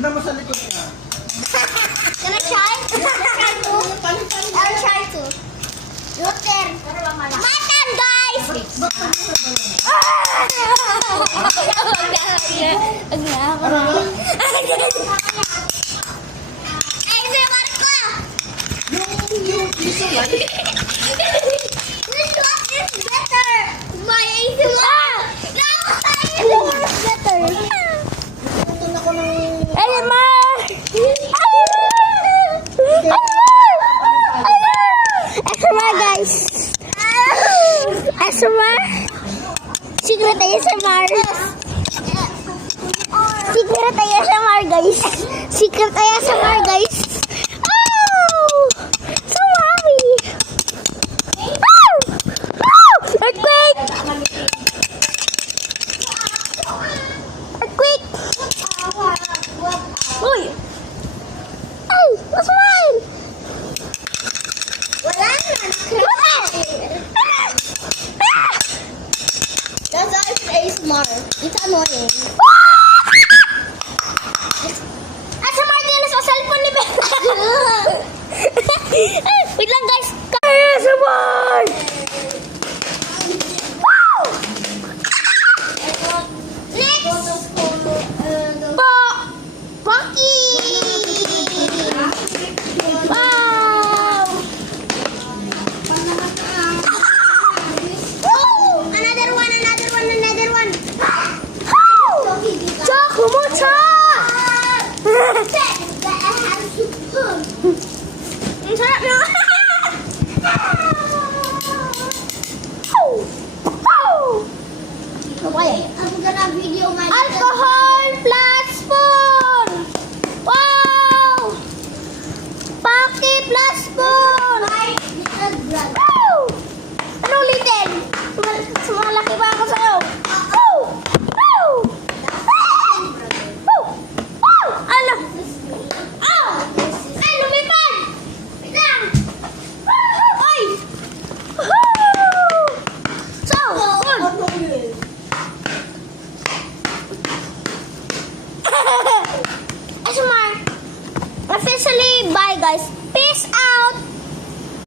Tignan mo sa likod niya. Can I try? I'll try to. Luther. Matan, guys! Ay, si Marco! Yung piso lang. This one is better! My ASMR! No, my ASMR is better! Tutun ako ng... ASMR! ASMR, guys! ASMR! Secret ASMR! Secret ASMR, guys! Secret ASMR, guys! Oh! So happy! Oh! Oh! Earthquake! Earthquake! Uy! Ay! What's mine? Wala na! That's ASMR. It's annoying. ASMR din sa cellphone ni Bella. Wait lang, guys. ASMR! Wow! Next! Pocky! Wow! Oh! Another one! Chocomocha! Ang sarap na! I'm gonna video my alcohol plus spoon! Wow! Pocky plus spoon! Wow! Anong little? Sumalaki pa ako sa'yo. Wow! Wow! Wow! Wow! Ano? Oh! Ay, lumipad! Wait lang! Ay! Woohoo! So, good!